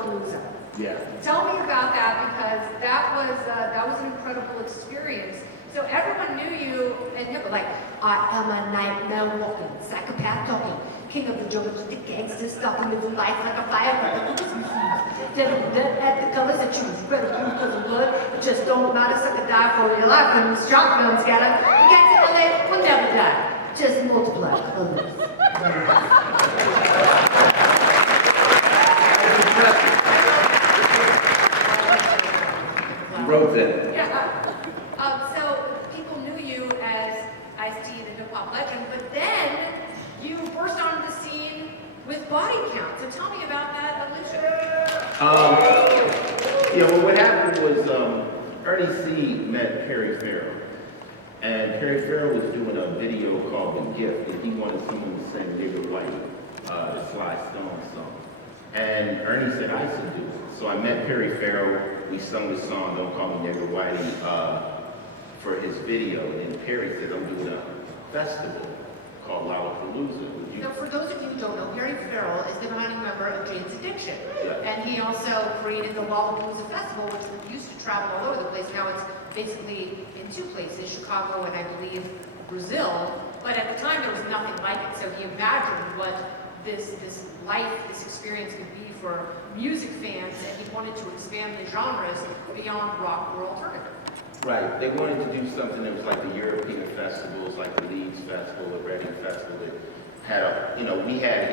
Lollapalooza. Yeah. Tell me about that, because that was an incredible experience. So everyone knew you, and they were like, I am a nightmare walking, psychopath talking, king of the jungle, the gangster stalking, living life like a firecracker. At the colors that choose, red or blue, because of blood, it just don't matter, suck or die for your life, and the shotgun scatter. The gangs in LA will never die, just multiply colors. You wrote that. Yeah. So people knew you as Ice-T, the hip-hop legend, but then you burst onto the scene with Body Count. So tell me about that, Alicia. Yeah, well, what happened was Ernie C met Perry Farrell. And Perry Farrell was doing a video called The Gift, and he wanted someone to sing Nigger White, the Sly Stone song. And Ernie said I should do it. So I met Perry Farrell. We sung the song, Don't Call Me Nigger Whitey, for his video. And then Perry said, I'm doing a festival called Lollapalooza with you. So for those of you who don't know, Perry Farrell is the founding member of Jane's Addiction. Yeah. And he also created the Lollapalooza Festival, which used to travel all over the place. Now it's basically in two places, Chicago and I believe Brazil. But at the time there was nothing like it. So he imagined what this life, this experience could be for music fans, and he wanted to expand the genres beyond rock or alternative. Right. They wanted to do something that was like the European festivals, like the Leeds Festival, the Reading Festival. That had a, we had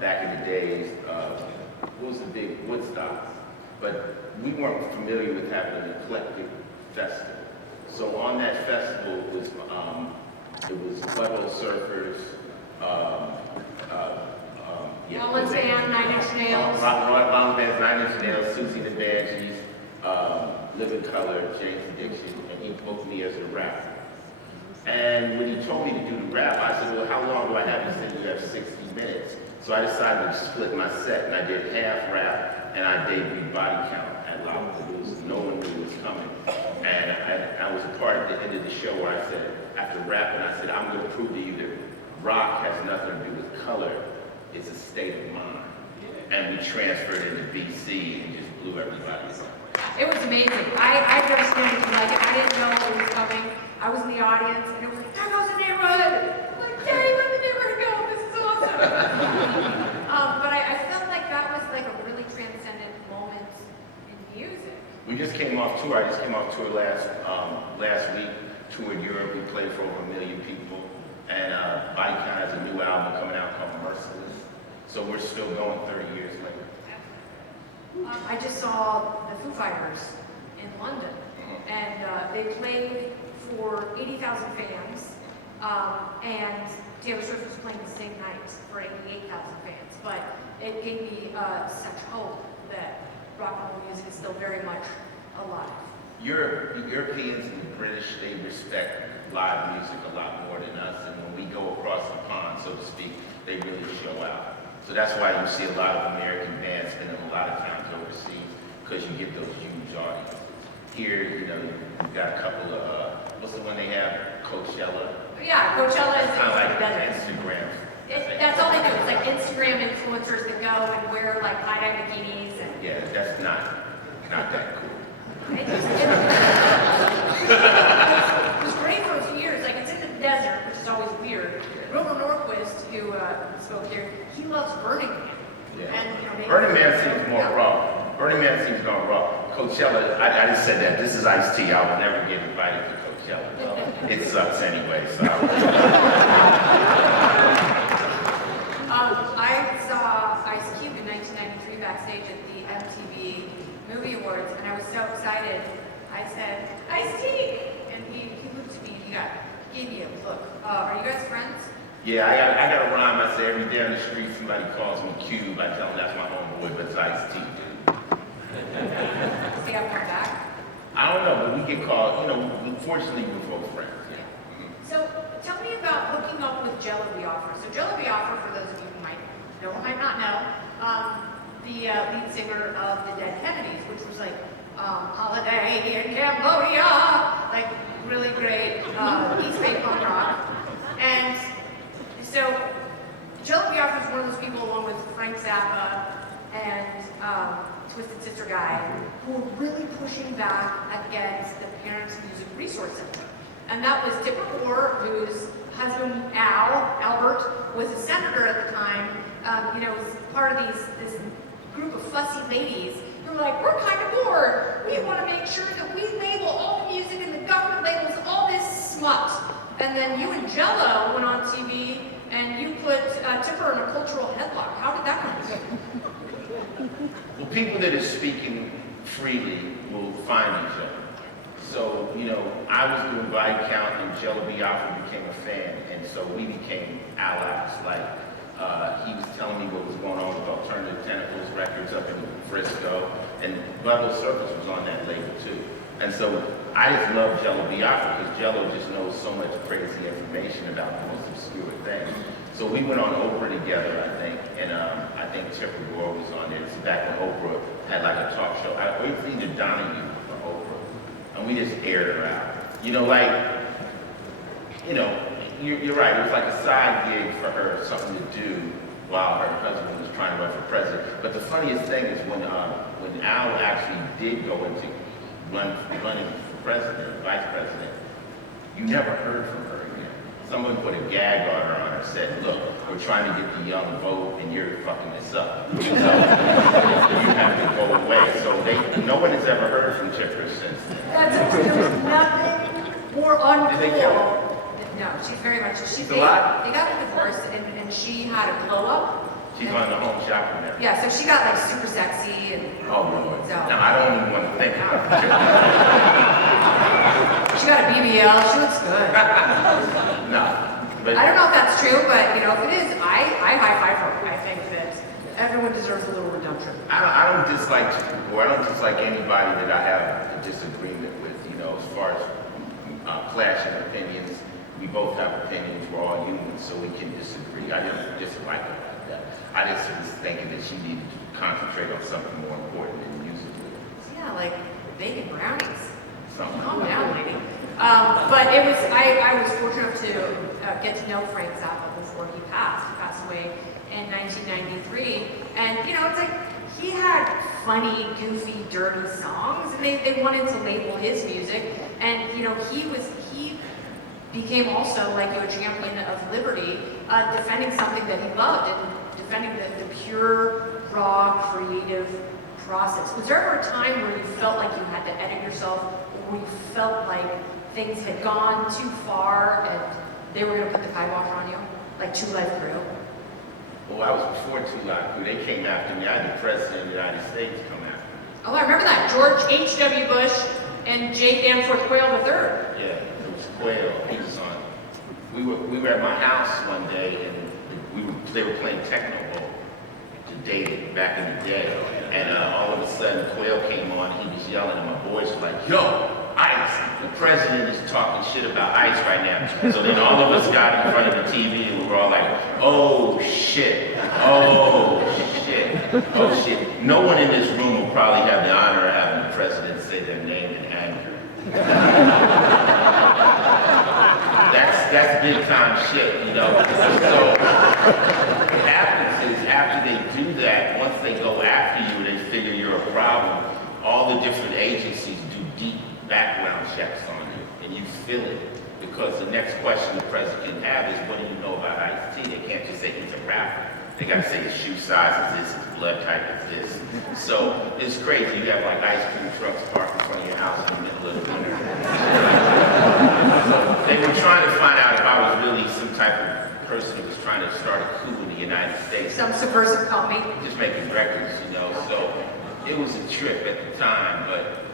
back in the days, what was the big Woodstock? But we weren't familiar with having an eclectic festival. So on that festival it was Butthole Surfers, Rollins Band, Nine Inch Nails. Rollins Band, Nine Inch Nails, Susie the Banshees, Living Color, Jane's Addiction, and he booked me as a rapper. And when he told me to do the rap, I said, well, how long do I have? He said, you have 60 minutes. So I decided to split my set, and I did half rap, and I debuted Body Count at Lollapalooza. No one knew it was coming. And I was a part at the end of the show where I said, after rapping, I said, I'm going to prove to you that rock has nothing to do with color. It's a state of mind. And we transferred into BC and just blew everybody away. It was amazing. I've never seen anything like it. I didn't know it was coming. I was in the audience, and it was like, there goes the neighborhood. I'm like, Daddy, let the neighborhood go. This is awesome. But I felt like that was like a really transcendent moment in music. We just came off tour. I just came off tour last week. Toured Europe. We played for over 1 million people. And Body Count has a new album coming out called Merciless. So we're still going 30 years later. I just saw the Foo Fighters in London, and they played for 80,000 fans, and Taylor Swift was playing the same night for 88,000 fans. But it gave me such hope that rock and roll music is still very much alive. Europeans and the British, they respect live music a lot more than us, and when we go across the pond, so to speak, they really show out. So that's why you see a lot of American bands spending a lot of time overseas, because you get those huge audiences. Here, you've got a couple of, what's the one they have? Coachella. Yeah, Coachella is kind of like desert. Instagram. That's all they do. It's like Instagram influencers that go and wear like tie-dye bikinis. And Yeah, that's not that cool. it was great for a few years. Like, it's in the desert, which is always weird. Rover Norquist, who spoke here, he loves Burning Man. Yeah. And, Burning Man seems more raw. Burning Man seems more raw. Coachella, I just said that. This is Ice-T. I would never get invited to Coachella. It sucks anyway, so. I saw Ice Cube in 1993 backstage at the MTV Movie Awards, and I was so excited. I said, Ice-T! And he looked at me and he gave me a look. Are you guys friends? Yeah, I got a rhyme. I say every day on the street somebody calls me Cube. I tell them that's my homeboy, but it's Ice-T, dude. Does he have come back? I don't know, but we get called, fortunately we're both friends. Yeah. So tell me about hooking up with Jello Biafra. So Jello Biafra, for those of you who might know or might not know, the lead singer of the Dead Kennedys, which was like Holiday in Cambodia, like really great East Bay punk rock. And so Jello Biafra is one of those people, along with Frank Zappa and Twisted Sister guy, who were really pushing back against the Parents Music Resource Center. And that was Tipper Gore, whose husband Albert, was a senator at the time. Was part of this group of fussy ladies who were like, we're kind of bored. We want to make sure that we label all the music and the government labels all this smut. And then you and Jello went on TV and you put Tipper in a cultural headlock. How did that come together? Well, people that are speaking freely will find each other. So, I was doing Viscount and Jello Biafra became a fan, and so we became allies. Like, he was telling me what was going on with Alternative Tentacles Records up in Frisco, and Bubble Circus was on that label too. And so I just love Jello Biafra because Jello just knows so much crazy information about the most obscure things. So we went on Oprah together, I think, and I think Tipper Gore was on there. It's back when Oprah had like a talk show. I waited for either Donahue or Oprah, and we just aired her out. You're right. It was like a side gig for her, something to do while her husband was trying to run for president. But the funniest thing is when Al actually did go into running for president, vice president, you never heard from her again. Someone put a gag order on her, said, look, we're trying to get the young vote and you're fucking this up. So you have to go away. So no one has ever heard from Tipper since then. There's nothing more uncool. Did they kill her? No, she's very much. She's alive? They got a divorce and she had a glow up. She's on the home shopping now. Yeah, so she got like super sexy and. Oh, Lord. So. Now, I don't even want to think about it. She got a BBL. She looks good. No. But I don't know if that's true, but if it is, I high five her. I think that everyone deserves a little redemption. I don't dislike Tipper Gore. I don't dislike anybody that I have a disagreement with, as far as clashing opinions. We both have opinions. We're all humans, so we can disagree. I didn't dislike her like that. I just was thinking that she needed to concentrate on something more important than music. Yeah, like bacon brownies. Something. Calm down, lady. But it was, I was fortunate to get to know Frank Zappa before he passed. He passed away in 1993. And, it's like, he had funny, goofy, dirty songs, and they wanted to label his music. And, he became also like a champion of liberty, defending something that he loved and defending the pure, raw, creative process. Was there ever a time where you felt like you had to edit yourself, or you felt like things had gone too far and they were going to put the kibosh on you, like Two Live Crew? Well, I was before Two Live Crew. They came after me. I had the President of the United States come after me. Oh, I remember that. George H.W. Bush and J. Danforth Quayle III. Yeah, it was Quayle. He was on. We were at my house one day, and they were playing Techno Bowl to date it back in the day. And all of a sudden, Quayle came on. He was yelling, and my boys were like, "Yo, ICE! The president is talking shit about ICE right now." So then all of us got in front of the TV, and we were all like, "Oh shit! Oh shit! Oh shit!" No one in this room will probably have the honor of having the president say their name in anger. That's big time shit, So what happens is after they do that, once they go after you, they figure you're a problem. All the different agencies do deep background checks on you, and you feel it. Because the next question the president can have is, what do you know about Ice-T? They can't just say he's a rapper. They got to say his shoe size is this, his blood type is this. So it's crazy. You have like ice cream trucks parked in front of your house in the middle of the winter. So they were trying to find out if I was really some type of person who was trying to start a coup in the United States. Some subversive company. Just making records, So it was a trip at the time, but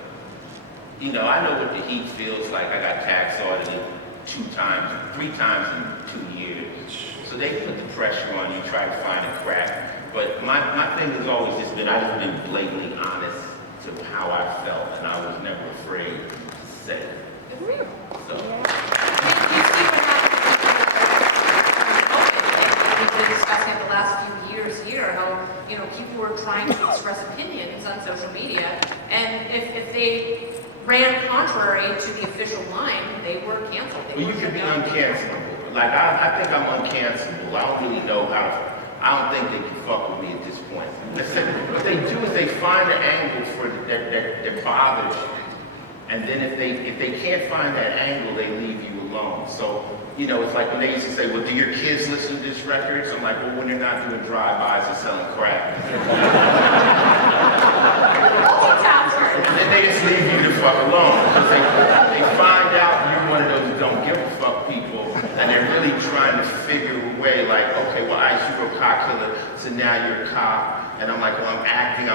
I know what the heat feels like. I got tax audited 3 times in 2 years. So they put the pressure on you, try to find a crack. But my thing has always just been, I've been blatantly honest to how I felt, and I was never afraid to say it. So. We've been discussing it the last few years here, how people were trying to express opinions on social media, and if they ran contrary to the official line, they were canceled. Well, you could be uncancelable. like, I think I'm uncancelable. I don't really know how to, I don't think they can fuck with me at this point. What they do is they find the angles for that bothers you. And then if they can't find that angle, they leave you alone. So, you know, it's like when they used to say, well, do your kids listen to this record? So I'm like, well, when they're not doing drive-bys or selling crack. And then they just leave you the fuck alone. Because they find out you're one of those don't give a fuck people, and they're really trying to figure a way, like, okay, well, I used to be a cop killer, so now you're a cop. And I'm like, well, I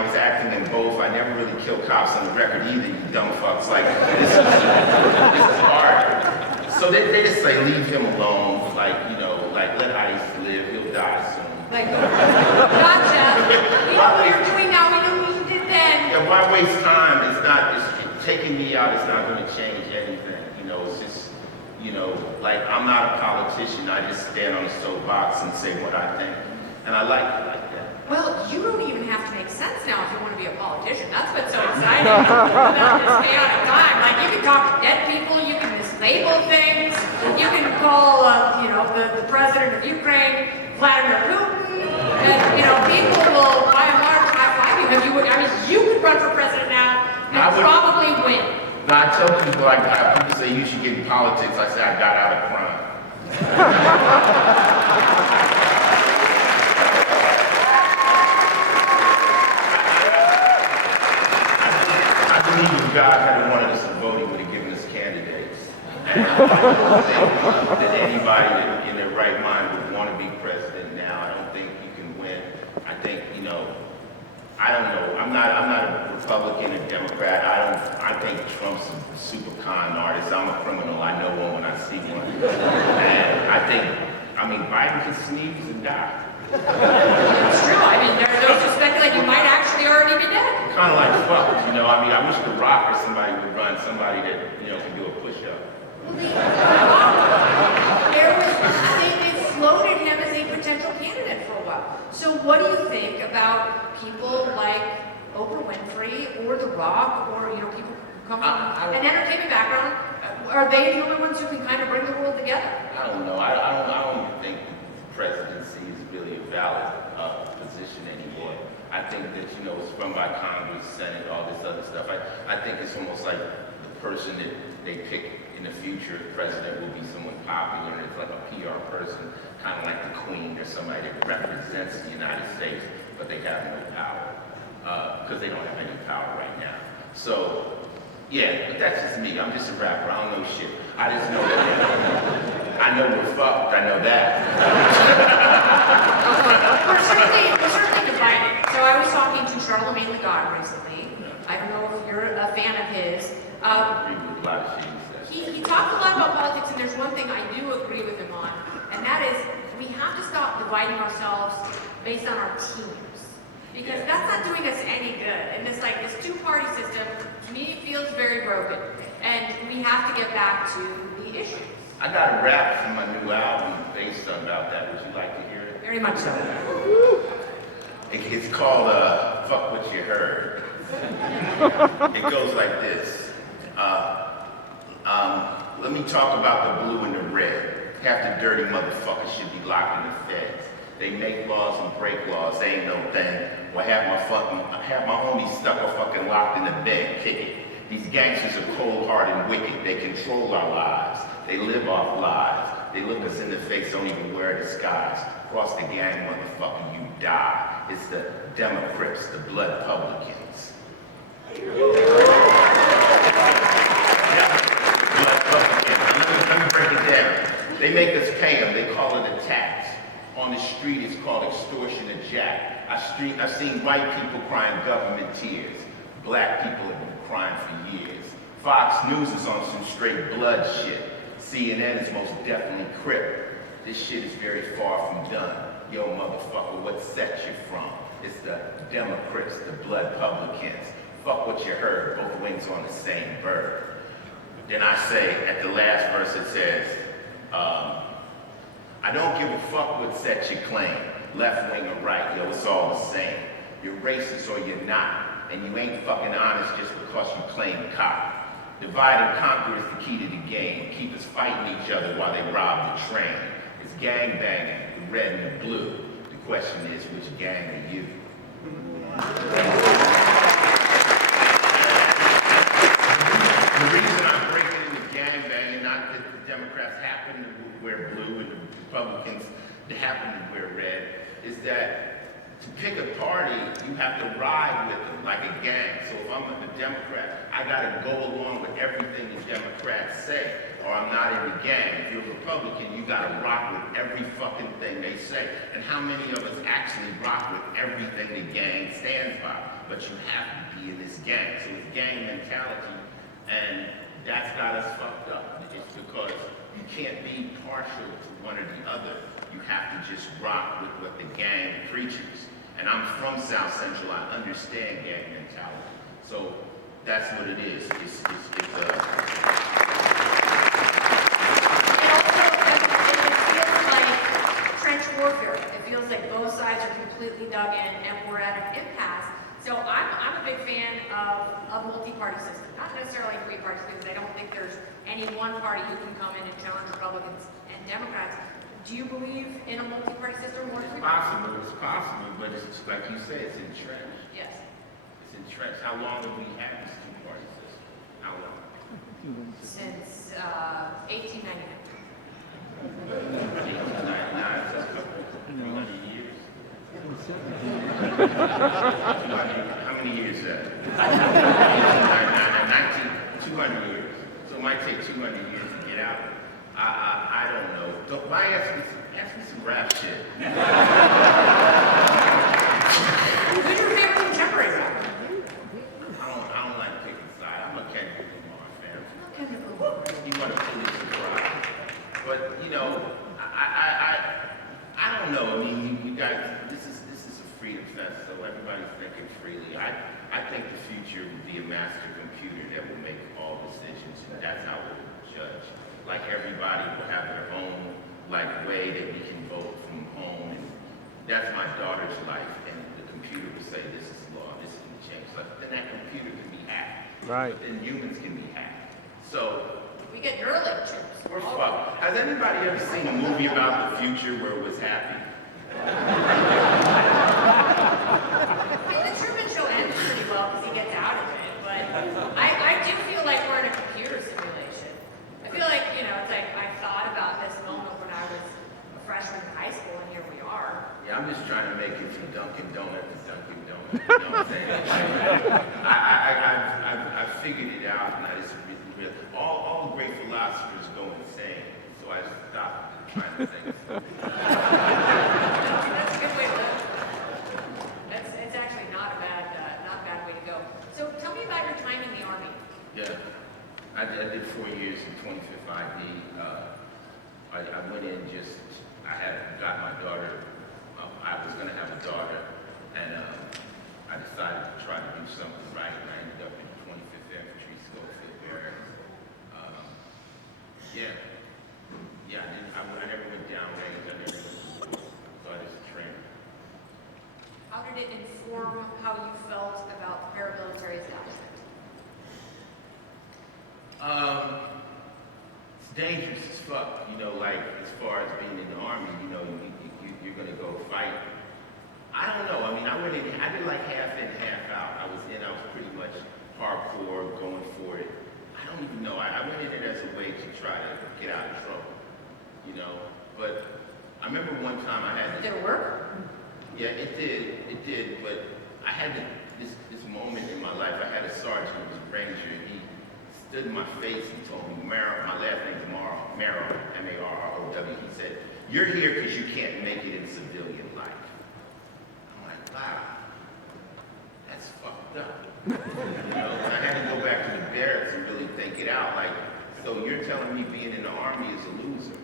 was acting in both. I never really killed cops on the record either, you dumb fucks. Like, this is hard. So they just say, leave him alone. Like, you know, like, let Ice live, he'll die soon. Like, gotcha. We know what you're doing now, we know what you did then. Yeah, why waste time? It's taking me out, it's not gonna change anything. You know, it's just, you know, like, I'm not a politician. I just stand on a soapbox and say what I think. And I like it like that. Well, you don't even have to make sense now if you want to be a politician. That's what's so exciting about this chaotic time. Like, you can talk to dead people, you can mislabel things, you can call, you know, the president of Ukraine Vladimir Putin, and, you know, people will, by and large, high-five you. I mean, you could run for president now and probably win. No, I tell people, like, people say you should get in politics. I say I got out of crime. If God had wanted us to vote, he would have given us candidates. And I don't think that anybody in their right mind would want to be president now. I don't think you can win. I think, you know, I don't know. I'm not a Republican or Democrat. I think Trump's a super con artist. I'm a criminal. I know one when I see one. And I mean, Biden can sneeze and die. It's true. I mean, there's those who speculate you might actually already be dead. Kind of like fuck, you know. I mean, I wish The Rock or somebody would run, somebody that, you know, can do a push-up. They floated him as a potential candidate for a while. So what do you think about people like Oprah Winfrey or The Rock or, you know, people who come from an entertainment background? Are they the only ones who can kind of bring the world together? I don't know. I don't even think the presidency is really a valid position anymore. I think that, you know, it's run by Congress, Senate, all this other stuff. I think it's almost like the person that they pick in the future, president, will be someone popular, and it's like a PR person, kind of like the Queen or somebody that represents the United States, but they have no power, because they don't have any power right now. So, yeah, but that's just me. I'm just a rapper. I don't know shit. I just know that. I know we're fucked. I know that. We're certainly divided. So I was talking to Charlemagne the God recently. I don't know if you're a fan of his. I agree with a lot of shit he says. He talked a lot about politics, and there's one thing I do agree with him on, and that is we have to stop dividing ourselves based on our teams. Because that's not doing us any good. And this two-party system, to me, feels very broken. And we have to get back to the issues. I got a rap from my new album based on about that. Would you like to hear it? Very much so. It's called Fuck What You Heard. It goes like this. Let me talk about the blue and the red. Half the dirty motherfuckers should be locked in the feds. They make laws and break laws, they ain't no thing. Well, have my homies stuck or fucking locked in the bed, kick it. These gangsters are cold-hearted and wicked. They control our lives. They live off lies. They look us in the face, don't even wear a disguise. Cross the gang, motherfucker, you die. It's the Democrats, the blood publicans. Blood publicans. Let me break it down. They make us pay them. They call it a tax. On the street, it's called extortion or jack. I've seen white people crying government tears. Black people have been crying for years. Fox News is on some straight blood shit. CNN is most definitely crip. This shit is very far from done. Yo, motherfucker, what set you from? It's the Democrats, the blood publicans. Fuck what you heard, both wings on the same bird. Then I say, at the last verse it says, I don't give a fuck what set you claim. Left wing or right, yo, it's all the same. You're racist or you're not. And you ain't fucking honest just because you claim cop. Divide and conquer is the key to the game. Keep us fighting each other while they rob the train. It's gang banging, the red and the blue. The question is, which gang are you? The reason I'm breaking into gang banging, not that the Democrats happen to wear blue and the Republicans happen to wear red, is that to pick a party, you have to ride with them like a gang. So if I'm a Democrat, I gotta go along with everything the Democrats say, or I'm not in the gang. If you're a Republican, you gotta rock with every fucking thing they say. And how many of us actually rock with everything the gang stands by? But you have to be in this gang. So it's gang mentality, and that's got us fucked up. It's because you can't be partial to one or the other. You have to just rock with what the gang preaches. And I'm from South Central, I understand gang mentality. So that's what it is. It feels like trench warfare. It feels like both sides are completely dug in and we're at an impasse. So I'm a big fan of multi-party system. Not necessarily three-party because I don't think there's any one party who can come in and challenge Republicans and Democrats. Do you believe in a multi-party system or it's possible, but it's just like you say, it's entrenched. Yes. It's entrenched. How long have we had this two-party system? How long? Since 1899. 1899, so a couple, 100 years. How many years is that? 200 years. So it might take 200 years to get out. I don't know. Why ask me some rap shit? Who's your favorite contemporary rapper? I don't like picking sides. I'm a Kendrick Lamar fan. Kendrick Lamar. You want to police the crowd. But you know, I don't know. I mean, you guys, this is a freedom fest, so everybody's thinking freely. I think the future will be a master computer that will make all decisions, and that's how we'll judge. Like everybody will have their own way that we can vote from home, and that's my daughter's life. And the computer will say this is law, this can change. But then that computer can be hacked. Right. But then humans can be hacked. So We get Neuralink chips. we're fucked. Has anybody ever seen a movie about the future where it was happy? I mean, the Truman Show ends pretty well because he gets out of it, but I do feel like we're in a computer simulation. I feel like, it's like I thought about this moment when I was a freshman in high school, and here we are. Yeah, I'm just trying to make it from Dunkin' Donut to Dunkin' Donut. You know what I'm saying? I've figured it out, and I just really, all the great philosophers go insane, so I stopped trying to think. That's a good way to live. It's actually not a bad way to go. So tell me about your time in the Army. Yeah, I did 4 years in 25th ID. I went in I had got my daughter. I was going to have a daughter, and I decided to try to do something right, and I ended up in 25th Infantry, Schofield Barracks. I never went downrange. I never went to war, so I just trained. How did it inform how you felt about paramilitary establishment? It's dangerous as fuck, as far as being in the Army, you're gonna go fight. I don't know, I did like half in, half out. I was pretty much hardcore, going for it. I don't even know, I went in it as a way to try to get out of trouble, but I remember one time I had Did it work? Yeah, it did, but I had this moment in my life. I had a sergeant who was a ranger, and he stood in my face and told me, my last name's Marrow, M-A-R-R-O-W. He said, "You're here because you can't make it in civilian life." I'm like, wow, that's fucked up. And I had to go back to the barracks and really think it out. So you're telling me being in the Army is a loser?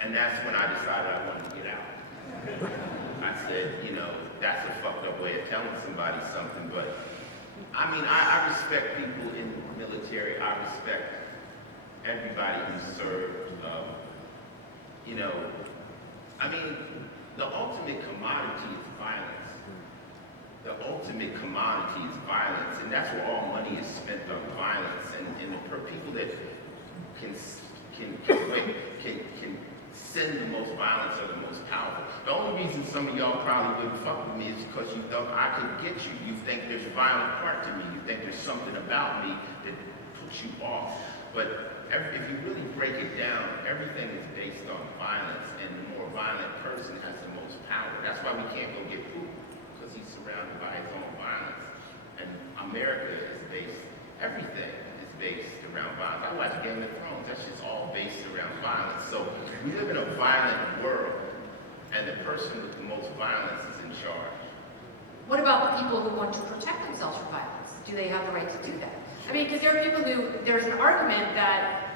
And that's when I decided I wanted to get out. I said, that's a fucked up way of telling somebody something, but I respect people in the military. I respect everybody who served. The ultimate commodity is violence. the ultimate commodity is violence, and that's where all money is spent on violence. And the people that can send the most violence are the most powerful. The only reason some of y'all probably wouldn't fuck with me is because you thought I could get you. You think there's a violent part to me. You think there's something about me that puts you off. But if you really break it down, everything is based on violence, and the more violent person has the most power. That's why we can't go get Putin, because he's surrounded by his own violence. And America is based, everything is based around violence. I watch Game of Thrones, that's just all based around violence. So we live in a violent world, and the person with the most violence is in charge. What about the people who want to protect themselves from violence? Do they have the right to do that? I mean, because there are people who, there's an argument that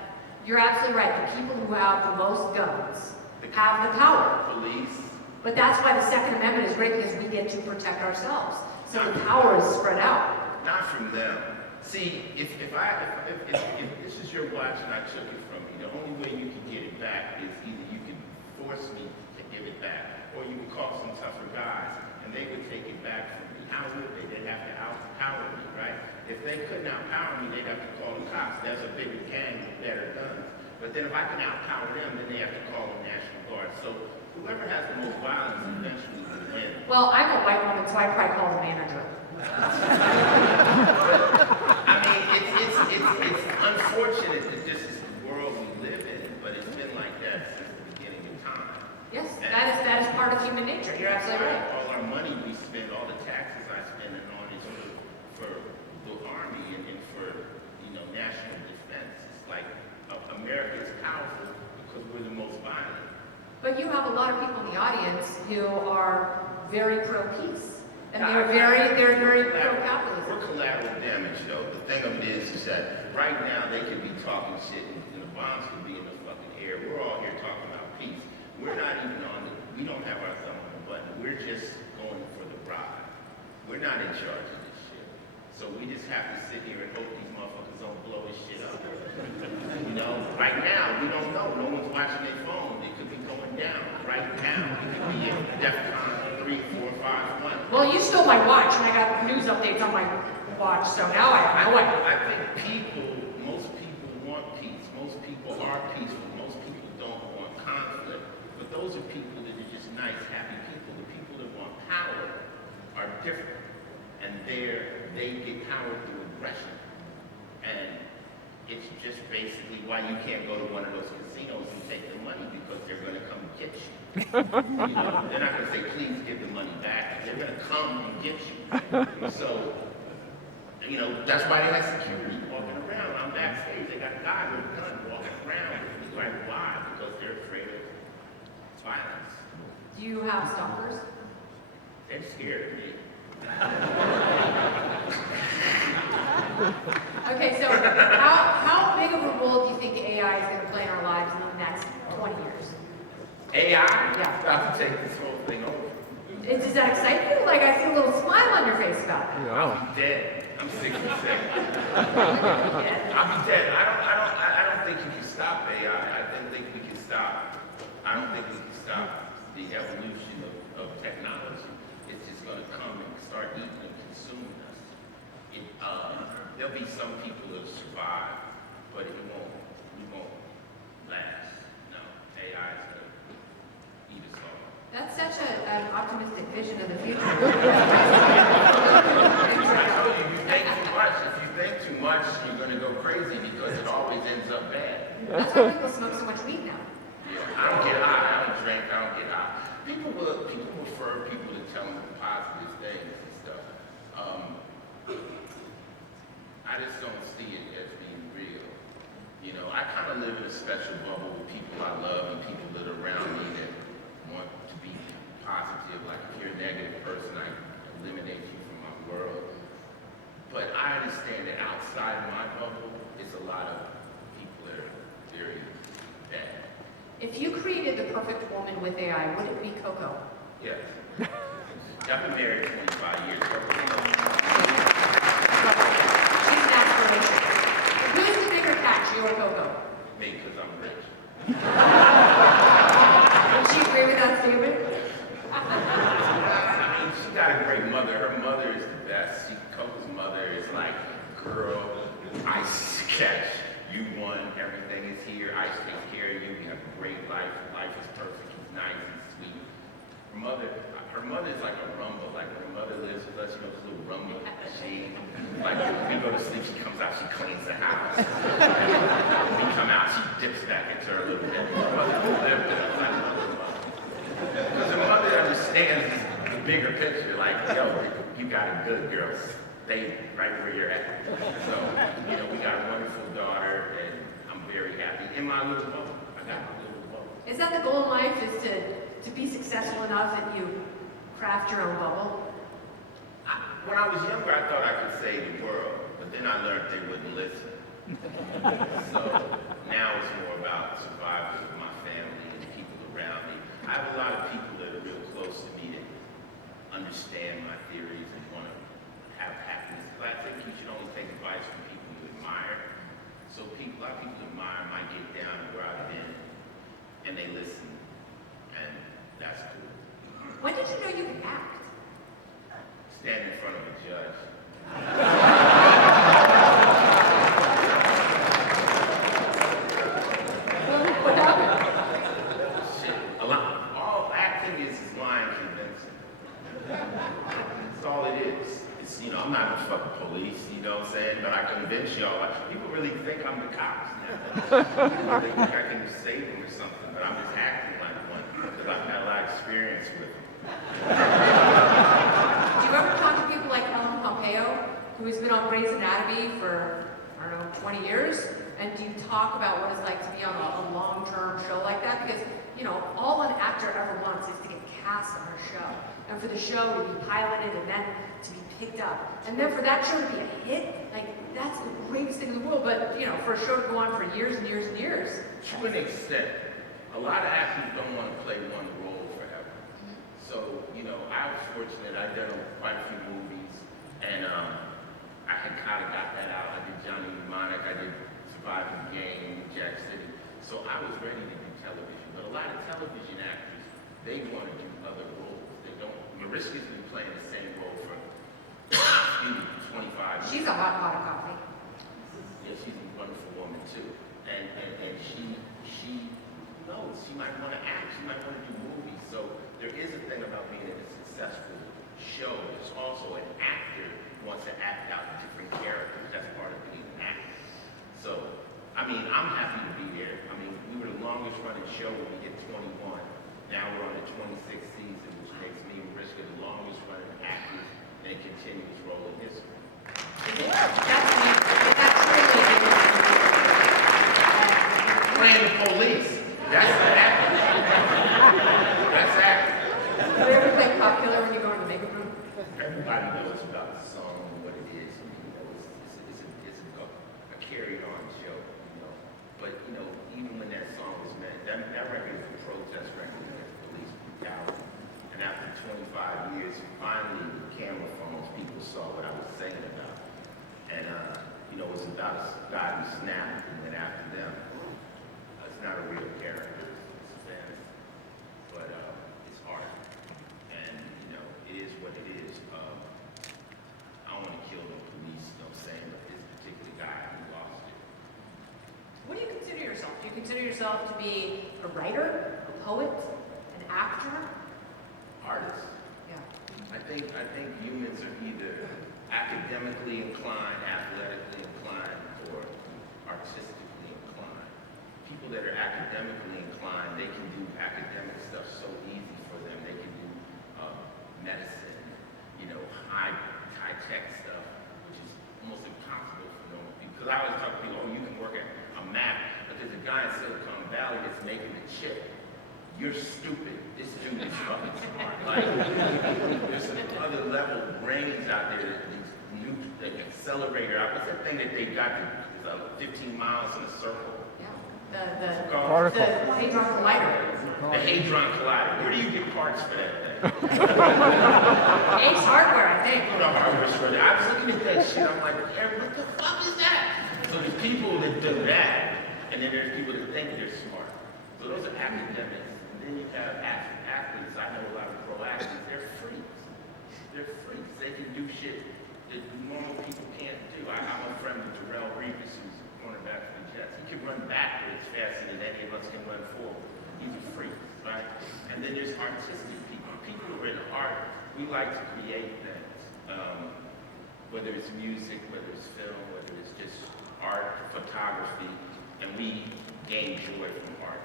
you're absolutely right, the people who have the most guns have the power. Police. But that's why the Second Amendment is great, because we get to protect ourselves. So the power is spread out. Not from them. See, if this is your watch and I took it from you, the only way you can get it back is either you can force me to give it back, or you can call some tougher guys, and they would take it back from me. How would they? They'd have to outpower me, right? If they couldn't outpower me, they'd have to call the cops. There's a bigger gang with better guns. But then if I can outpower them, then they have to call the National Guard. So whoever has the most violence eventually will win. Well, I'm a white woman, so I probably call the manager. I mean, it's unfortunate that this is the world we live in, but it's been like that since the beginning of time. Yes, that is part of human nature. You're absolutely right. All our money we spend, all the taxes I spend on is for the army and for national defense. It's like America is powerful because we're the most violent. But you have a lot of people in the audience who are very pro-peace. And they're very pro-capitalism. We're collateral damage, though. The thing of it is that right now they could be talking shit and the bombs could be in the fucking air. We're all here talking about peace. We're not even we don't have our thumb on the button. We're just going for the ride. We're not in charge of this shit. So we just have to sit here and hope these motherfuckers don't blow this shit up. Right now, we don't know. No one's watching their phone. It could be going down right now. It could be in DEFCON 3, 4, 5, 1. Well, you stole my watch, and I got news updates on my watch, so now I know I think most people want peace. Most people are peaceful. Most people don't want conflict. But those are people that are just nice, happy people. The people that want power are different. And they get power through aggression. And it's just basically why you can't go to one of those casinos and take the money, because they're going to come get you. They're not going to say, please give the money back. They're going to come and get you. So, that's why they have security walking around. I'm backstage. They got a guy with a gun walking around. Like, why? Because they're afraid of violence. Do you have stalkers? They're scared of me. Okay, so how big of a role do you think AI is going to play in our lives in the next 20 years? AI? Yeah. About to take this whole thing over. Does that excite you? Like, I see a little smile on your face about it. I'll be dead. I'm 67. I'll be dead. I don't think you can stop AI. I don't think we can stop. I don't think we can stop the evolution of technology. It's just going to come and start eating and consuming us. There'll be some people that'll survive, but it won't last. No, AI is going to eat us all. That's such an optimistic vision of the future. I told you, you think too much. If you think too much, you're going to go crazy because it always ends up bad. That's why people smoke so much weed now. Yeah, I don't get high. I don't drink. I don't get high. People refer people to tell them positive things and stuff. I just don't see it as being real. I kind of live in a special bubble with people I love and people that are around me that want to be positive. Like, if you're a negative person, I eliminate you from my world. But I understand that outside of my bubble, it's a lot of people that are very bad. If you created the perfect woman with AI, would it be Coco? Yes. I've been married 25 years. She's an aspiration. Who's the bigger catch, you or Coco? Me, because I'm rich. Would she agree with that statement? I mean, she got a great mother. Her mother girl, ice catch. You won. Everything is here. Ice takes care of you. You have a great life. Life is perfect. He's nice. He's sweet. Her mother is like a rumba. Like when her mother lives with us, you know, this little rumba. She, like when we go to sleep, she comes out, she cleans the house. When we come out, she dips back into her little bed. Her mother lived with us like a little mother. Because her mother understands the bigger picture. Like, yo, you got it good, girl. Stay right where you're at. So, you know, we got a wonderful daughter, and I'm very happy. In my little bubble, I got my little bubble. Is that the goal in life, is to be successful enough that you craft your own bubble? When I was younger, I thought I could save the world, but then I learned they wouldn't listen. So now it's more about survival of my family and the people around me. I have a lot of people that are real close to me that understand my theories and want to have happiness. But I think you should only take advice from people you admire. So a lot of people admire might get down to where I've been, and they listen, and that's cool. When did you know you could act? Stand in front of a judge. What happened? Shit, all acting is lying convincing. That's all it is. It's, you know, I'm not a fucking police, you know what I'm saying? But I convince y'all. Like, people really think I'm the cops now. They think I can save them or something, but I'm just acting like one because I've had a lot of experience with them. Do you ever talk to people like Ellen Pompeo, who has been on Grey's Anatomy for, I don't know, 20 years? And do you talk about what it's like to be on a long-term show like that? Because, you know, all an actor ever wants is to get cast on a show. And for the show to be piloted and then to be picked up. And then for that show to be a hit, like, that's the greatest thing in the world. But, you know, for a show to go on for years and years and years. To an extent, a lot of actors don't want to play one role forever. So, you know, I was fortunate. I'd done quite a few movies, and I had kind of got that out. I did Johnny Mnemonic, I did Surviving the Game, New Jack City. So I was ready to do television. But a lot of television actors, they want to do other roles. They don't. Mariska's been playing the same role for, excuse me, 25 years. She's a hot pot of coffee. Yeah, she's a wonderful woman too. And she knows she might want to act, she might want to do movies. So there is a thing about being in a successful show. There's also an actor who wants to act out different characters. That's part of being an actor. So, I mean, I'm happy to be there. I mean, we were the longest running show when we hit 21. Now we're on the 26th season, which makes me and Mariska the longest running actors in a continuous role in history. Playing the police. That's acting. That's acting. Do you ever play Pop Killer when you go in the makeup room? Everybody knows about the song and what it is. And, you know, it's a carried-on show, you know. But, you know, even when that song was made, that record is a protest record against police brutality. And after 25 years, finally, with camera phones, people saw what I was saying about. And, you know, it's about a guy who snapped and went after them. It's not a real character, it's a fantasy. But it's art. And, you know, it is what it is. I don't want to kill the police, you know what I'm saying? But this particular guy, he lost it. What do you consider yourself? Do you consider yourself to be a writer, a poet, an actor? Artist. Yeah. I think humans are either academically inclined, athletically inclined, or artistically inclined. People that are academically inclined, they can do academic stuff so easy for them. They can do medicine, you know, high-tech stuff, which is almost impossible for normal people. Because I always talk to people, oh, you can work at a Mac, but there's a guy in Silicon Valley that's making a chip. You're stupid. This dude is fucking smart. Like, there's some other level brains out there that these new accelerator. What's that thing that they got? It's 15 miles in a circle. The Particle. The Hadron Collider. The Hadron Collider. Where do you get parts for that thing? Ace Hardware, I think. I was looking at that shit. I'm like, what the fuck is that? So there's people that do that, and then there's people that think they're smart. So those are academics. And then you have athletes. I know a lot of pro athletes. They're freaks. They're freaks. They can do shit that normal people can't do. I'm a friend with Darrell Reeves, who's a cornerback for the Jets. He can run backwards faster than any of us can run forward. He's a freak, right? And then there's artistic people. People who are in art, we like to create things. Whether it's music, whether it's film, whether it's just art, photography, and we gain joy from art.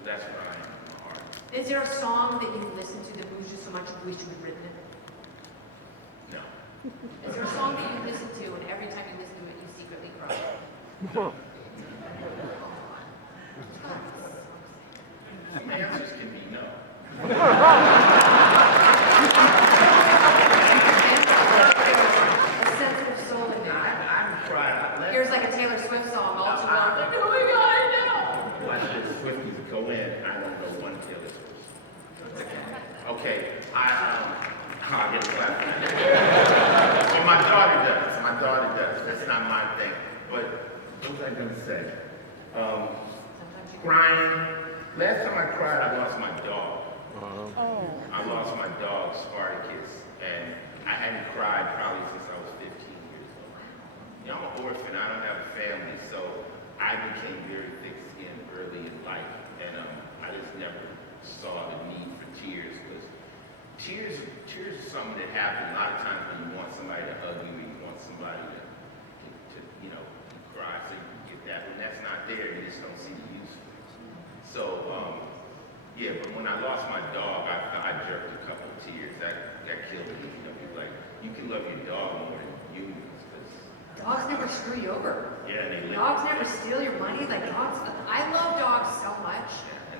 So that's what I am, art. Is there a song that you listen to that moves you so much you wish you had written it? No. Is there a song that you listen to and every time you listen to it you secretly cry? Some answers can be no. A sensitive soul in there. I've cried. Here's like a Taylor Swift song, all too long. Like, oh my God, I know. Watch this. Swifties go in. I don't know one Taylor Swift. Okay, I'll get a clap. Well, my daughter does. My daughter does. That's not my thing. But what was I gonna say? Crying. Last time I cried, I lost my dog. I lost my dog, Spartacus, and I hadn't cried probably since I was 15 years old. You know, I'm an orphan. I don't have a family, so I became very thick-skinned early in life, and I just never saw the need for tears, because tears are something that happens a lot of times when you want somebody to hug you, or you want somebody to you know, cry, so you can get that. When that's not there, you just don't see the use for it. So, yeah, but when I lost my dog, I jerked a couple of tears. That killed me. You know, people like, you can love your dog more than humans, because Dogs never screw you over. yeah, they live. Dogs never steal your money. Like dogs, I love dogs so much.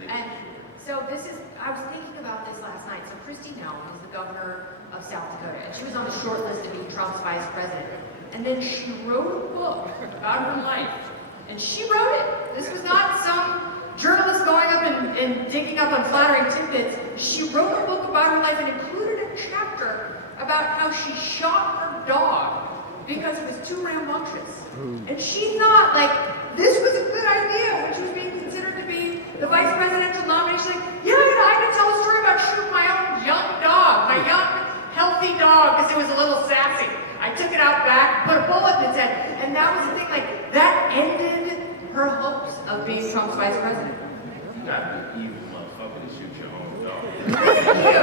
And so I was thinking about this last night. So Kristi Noem is the governor of South Dakota, and she was on the short list to be Trump's vice president. And then she wrote a book about her life. And she wrote it. This was not some journalist going up and digging up unflattering tidbits. She wrote a book about her life and included a chapter about how she shot her dog because it was too rambunctious. And she thought, like, this was a good idea when she was being considered to be the vice presidential nominee. She's like, yeah, I could tell a story about shooting my own young dog, my young, healthy dog, because it was a little sassy. I took it out back, put a bullet in its head, and that was the thing, like, that ended her hopes of being Trump's vice president. You gotta be evil motherfucker to shoot your own dog. Thank you.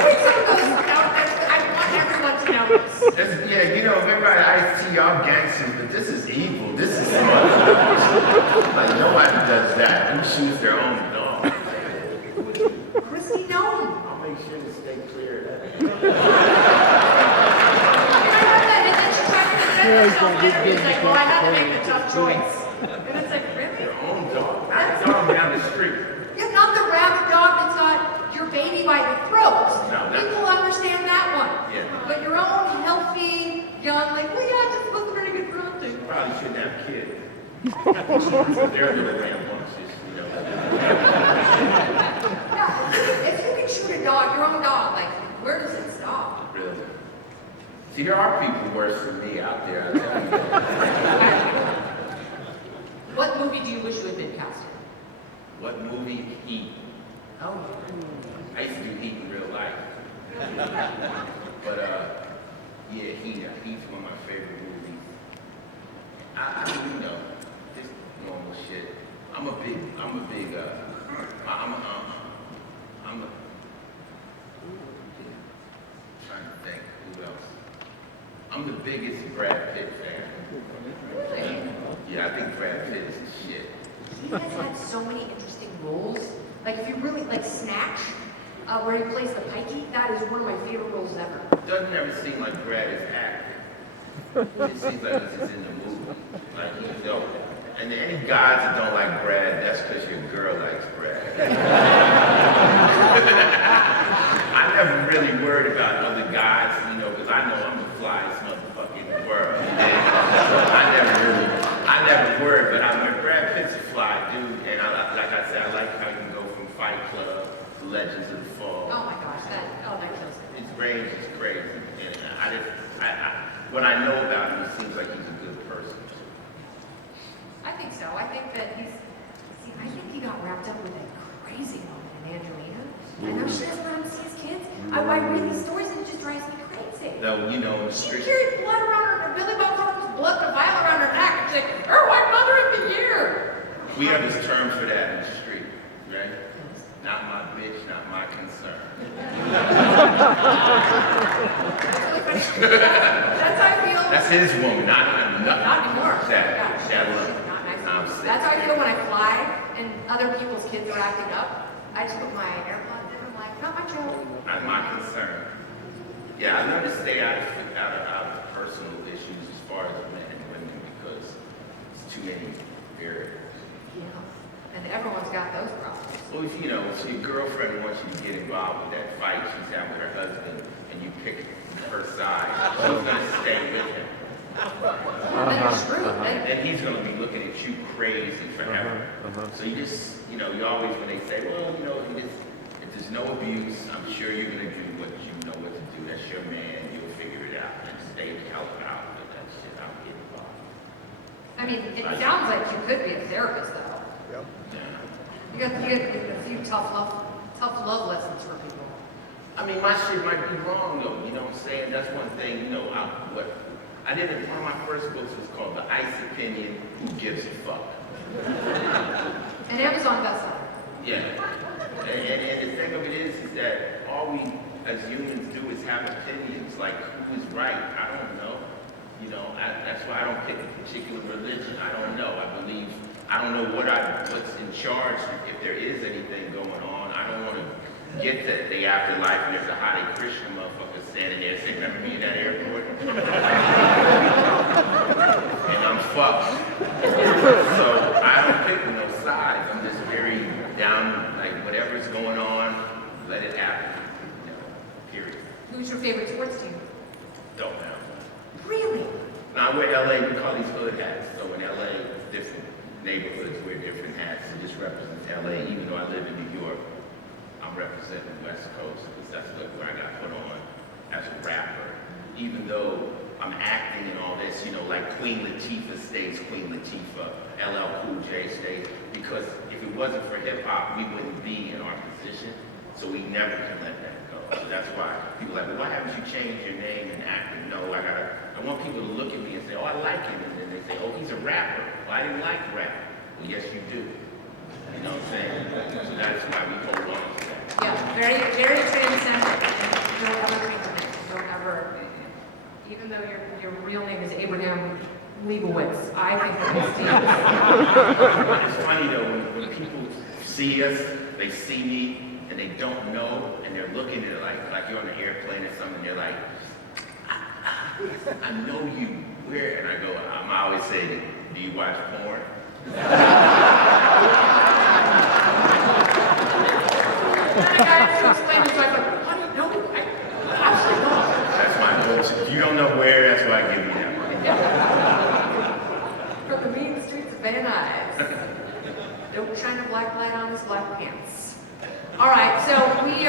Wait, some of those, I want everyone to know this. Yeah, you know, everybody, I see y'all gangsters, but this is evil. This is smart. Like, nobody does that. Who shoots their own dog? Kristi Noem. I'll make sure to stay clear of that. And then she tried to defend herself later. She's like, well, I had to make the tough choice. And it's like, really? Your own dog? Not a dog down the street. Yeah, not the rabid dog that's got your baby by the throat. No, that's... People understand that one. Yeah. But your own healthy, young, like, well, yeah, just look pretty good for hunting. Probably shouldn't have kids. They're a little rambunctious, you know. Yeah, if you can shoot a dog, your own dog, like, where does it stop? Really. See, there are people worse than me out there, I'll tell you. What movie do you wish you had been cast in? What movie? Heat. Oh. I used to do Heat in real life. But, yeah, Heat's one of my favorite movies. I mean, you know, just normal shit. I'm a trying to think, who else? I'm the biggest Brad Pitt fan. Really? Yeah, I think Brad Pitt is the shit. He has had so many interesting roles. Like, if you really, like Snatch, where he plays the pikey, that is one of my favorite roles ever. It doesn't ever seem like Brad is acting. It seems like it's just in the movie. Like, he's dope. And any guys that don't like Brad, that's because your girl likes Brad. I never really worried about other guys, you know, because I know I'm the flyest motherfucker in the world. So I never worried, but when Brad Pitt's a fly dude, and like I said, I like how you can go from Fight Club to Legends of the Fall. Oh my gosh, that kills me. His range is crazy, and what I know about him, he seems like he's a good person. I think so. I think that I think he got wrapped up with a crazy woman in Angelina. And now she doesn't let him see his kids. I read these stories and it just drives me crazy. The well, you know, in the She street. carried blood around her, Billy Bob Thornton's blood and a vial around her neck, and she's like, her white mother of the year. We have this term for that in the street, right? Not my bitch, not my concern. That's how I feel. That's his woman, not anymore. That Not nice. That's how I feel when I fly and other people's kids are acting up. I just put my AirPods in. I'm like, not my child. Not my concern. Yeah, I learned to stay out of personal issues as far as men and women because it's too many variables. Yeah. And everyone's got those problems. Well, if you know, if your girlfriend wants you to get involved with that fight she's having with her husband, and you pick her side, she's gonna stay with him. Then you're screwed. And he's gonna be looking at you crazy forever. So you just, you know, you always when they say, well, you know, if there's no abuse, I'm sure you're gonna do what you know what to do. That's your man. You'll figure it out and stay the hell out. But that shit, I'll get involved. I mean, it sounds like you could be a therapist, though. Yep. Yeah. You got a few tough love lessons for people. I mean, my shit might be wrong though. You know what I'm saying? That's one thing. You know, I did one of my first books was called The Ice Opinion. Who gives a fuck? An Amazon bestseller. Yeah. And the thing of it is that all we as humans do is have opinions. Like who is right? I don't know. You know, that's why I don't pick a particular religion. I don't know. I don't know what's in charge, if there is anything going on. I don't want to get that the afterlife and there's a Hare Krishna motherfucker standing there saying, remember me in that airport? And I'm fucked. So I don't pick no sides. I'm just very down, like whatever's going on, let it happen. You know, period. Who's your favorite sports team? Don't know. Really? Now we're LA, we call these hood hats. So in LA, different neighborhoods wear different hats. It just represents LA. Even though I live in New York, I'm representing the West Coast because that's where I got put on as a rapper. Even though I'm acting and all this, you know, like Queen Latifah stays Queen Latifah, LL Cool J stays, because if it wasn't for hip hop, we wouldn't be in our position. So we never can let that go. So that's why people are like, well, why haven't you changed your name and acting? No, I want people to look at me and say, oh, I like him. And then they say, oh, he's a rapper. Well, I didn't like rap. Well, yes, you do. You know what I'm saying? So that's why we hold on to that. Yeah, very, very transcendent. Don't ever think of it. Don't ever, even though your real name is Abraham Leibowitz, I think of his team. It's funny though, when people see us, they see me, and they don't know, and they're looking at it like you're on an airplane or something, they're like, I know you. Where? And I go, I'm always saying, do you watch porn? That's my bullshit. If you don't know where, that's why I give you that one. From the mean streets of Van Nuys. Don't shine a black light on his black pants. All right, so we, I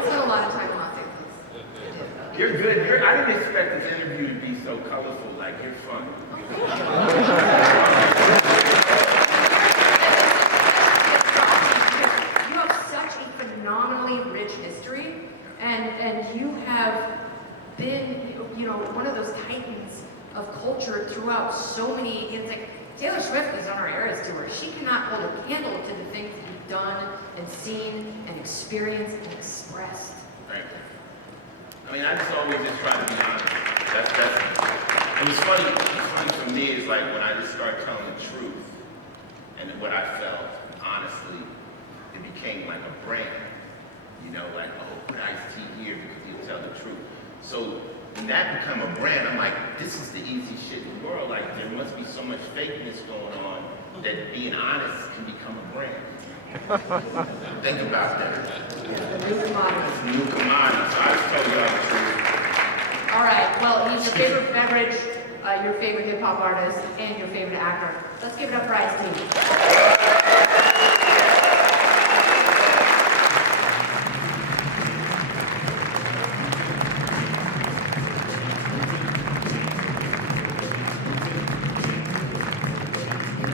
spent a lot of time on things. You're good. I didn't expect this interview to be so colorful. Like, you're fun. You have such a phenomenally rich history, and you have been, you know, one of those titans of culture throughout so many. It's like Taylor Swift is on her Eras tour. She cannot hold a candle to the things that you've done and seen and experienced and expressed. Thank you. I mean, I just always just try to be honest. And it's funny for me is like when I just start telling the truth and what I felt, honestly, it became like a brand. You know, like, oh, put Ice-T here because he'll tell the truth. So when that become a brand, I'm like, this is the easiest shit in the world. Like, there must be so much fakeness going on that being honest can become a brand. Think about that. New commodity. It's a new commodity, so I just told y'all the truth. All right, well, he's your favorite beverage, your favorite hip-hop artist, and your favorite actor. Let's give it up for Ice-T.